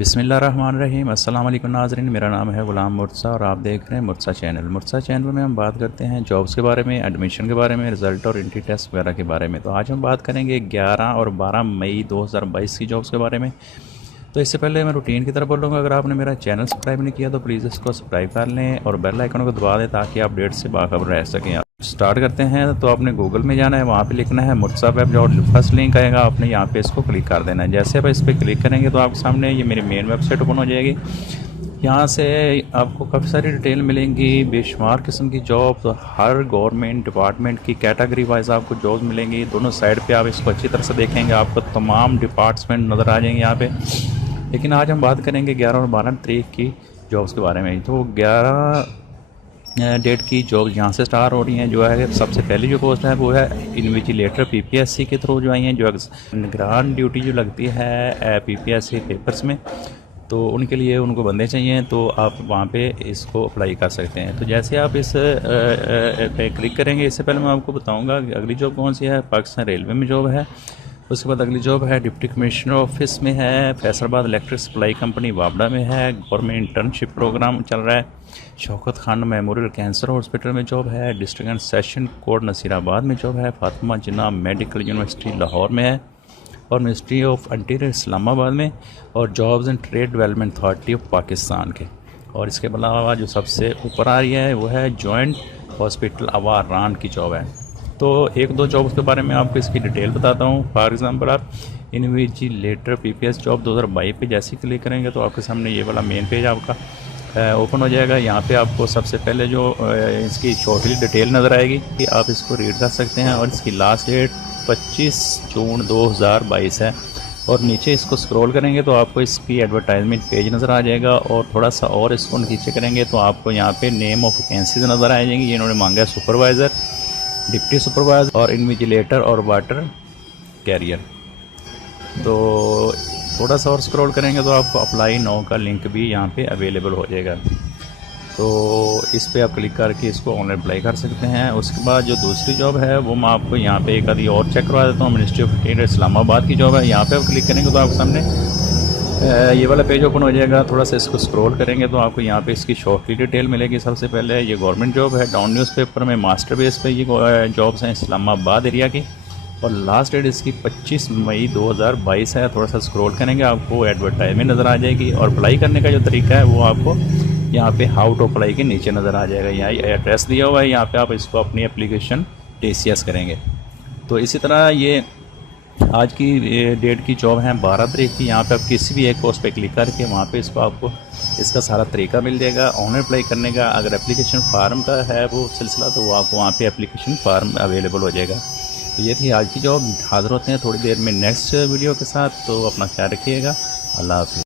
बिस्मिल्लाहिर्रहमानिर्रहीम। अस्सलाम वालेकुम नाज़रीन, मेरा नाम है ग़ुलाम मुर्तज़ा और आप देख रहे हैं मुर्तज़ा चैनल। मुर्तज़ा चैनल में हम बात करते हैं जॉब्स के बारे में, एडमिशन के बारे में, रिज़ल्ट और एंट्री टेस्ट वगैरह के बारे में। तो आज हम बात करेंगे 11 और 12 मई 2022 की जॉब्स के बारे में। तो इससे पहले मैं रूटीन की तरफ बोलूँगा, अगर आपने मेरा चैनल सब्सक्राइब नहीं किया तो प्लीज़ इसको सब्सक्राइब कर लें और बेल आइकन को दबा दें ताकि अपडेट से बाखबर रह सकें। आप स्टार्ट करते हैं तो आपने गूगल में जाना है, वहाँ पे लिखना है मुर्तज़ा वेब डॉट, जो फर्स्ट लिंक आएगा आपने यहाँ पे इसको क्लिक कर देना है। जैसे आप इस पर क्लिक करेंगे तो आपके सामने ये मेरी मेन वेबसाइट ओपन हो जाएगी। यहाँ से आपको काफ़ी सारी डिटेल मिलेंगी, बेशुमार किस्म की जॉब, तो हर गवर्नमेंट डिपार्टमेंट की कैटेगरी वाइज आपको जॉब मिलेंगी। दोनों साइड पे आप इसको अच्छी तरह से देखेंगे, आपको तमाम डिपार्टमेंट नज़र आ जाएंगे यहाँ पे। लेकिन आज हम बात करेंगे 11 और 12 तारीख की जॉब्स के बारे में। तो 11 डेट की जॉब यहाँ से स्टार्ट हो रही हैं। जो है सबसे पहली जो पोस्ट है वो है इन्विजिलेटर पीपीएससी के थ्रू जो आई हैं, जो निगरान ड्यूटी जो लगती है पीपीएससी पेपर्स में, तो उनके लिए उनको बंदे चाहिए, तो आप वहाँ पे इसको अप्लाई कर सकते हैं। तो जैसे आप इस पे क्लिक करेंगे, इससे पहले मैं आपको बताऊँगा कि अगली जॉब कौन सी है। पाकिस्तान रेलवे में जॉब है। उसके बाद अगली जॉब है डिप्टी कमिश्नर ऑफिस में है, फैसलाबाद इलेक्ट्रिक सप्लाई कंपनी वापडा में है। गवर्नमेंट इंटर्नशिप प्रोग्राम चल रहा है। Shaukat Khan memorial cancer hospital में जॉब है। District and session court Nasirabad में जॉब है। फातिमा जिन्ना मेडिकल यूनिवर्सिटी लाहौर में है और मिनिस्ट्री ऑफ इंटीरियर इस्लामाबाद में, और jobs and trade development authority of Pakistan के। और इसके अलावा जो सबसे ऊपर आ रही है वो है जॉइंट हॉस्पिटल अवारान की जॉब है। तो एक दो जॉब्स के बारे में आपको इसकी डिटेल बताता हूँ। फॉर एग्जांपल आप इन्विजिलेटर पीपीएस जॉब 2022 पे जैसे ही क्लिक करेंगे तो आपके सामने ये वाला मेन पेज आपका ओपन हो जाएगा। यहाँ पे आपको सबसे पहले जो इसकी शॉर्टली डिटेल नज़र आएगी कि आप इसको रीड कर सकते हैं, और इसकी लास्ट डेट 25 जून 2022 है। और नीचे इसको स्क्रॉल करेंगे तो आपको इसकी एडवर्टाइजमेंट पेज नज़र आ जाएगा, और थोड़ा सा और इसको नीचे करेंगे तो आपको यहाँ पे नेम ऑफ वैकेंसीज नज़र आ जाएंगी। इन्होंने मांगा है सुपरवाइज़र, डिप्टी सुपरवाइजर और इन्विजिलेटर और वाटर कैरियर। तो थोड़ा सा और स्क्रॉल करेंगे तो आपको अप्लाई नाउ का लिंक भी यहाँ पे अवेलेबल हो जाएगा। तो इस पे आप क्लिक करके इसको ऑनलाइन अप्लाई कर सकते हैं। उसके बाद जो दूसरी जॉब है वो मैं आपको यहाँ पे एक आधी और चेक करवा देता हूँ। मिनिस्ट्री ऑफ इंटीरियर इस्लामाबाद की जॉब है। यहाँ पे आप क्लिक करेंगे तो आपके सामने ये वाला पेज ओपन हो जाएगा। थोड़ा सा इसको स्क्रॉल करेंगे तो आपको यहाँ पे इसकी शॉर्टली डिटेल मिलेगी। सबसे पहले ये गवर्नमेंट जॉब है, डाउन न्यूज़पेपर में मास्टर बेस पे ये जॉब्स हैं इस्लामाबाद एरिया की, और लास्ट डेट इसकी 25 मई 2022 है। थोड़ा सा स्क्रॉल करेंगे आपको एडवर्टाइजमेंट नज़र आ जाएगी, और अप्लाई करने का जो तरीका है वो आपको यहाँ पे हाउ टू अप्लाई के नीचे नज़र आ जाएगा। यहाँ एड्रेस दिया हुआ है, यहाँ पे आप इसको अपनी एप्लीकेशन टीसीएस करेंगे। तो इसी तरह ये आज की डेट की जॉब है 12 तारीख की। यहाँ पे आप किसी भी एक पोस्ट पे क्लिक करके वहाँ पे इसको आपको इसका सारा तरीका मिल जाएगा ऑनलाइन अप्लाई करने का। अगर एप्लीकेशन फार्म का है वो सिलसिला तो वो आपको वहाँ पे एप्लीकेशन फार्म अवेलेबल हो जाएगा। तो ये थी आज की जॉब। हाज़िर होते हैं थोड़ी देर में नेक्स्ट वीडियो के साथ। तो अपना ख्याल रखिएगा। अल्लाह हाफ़िज़।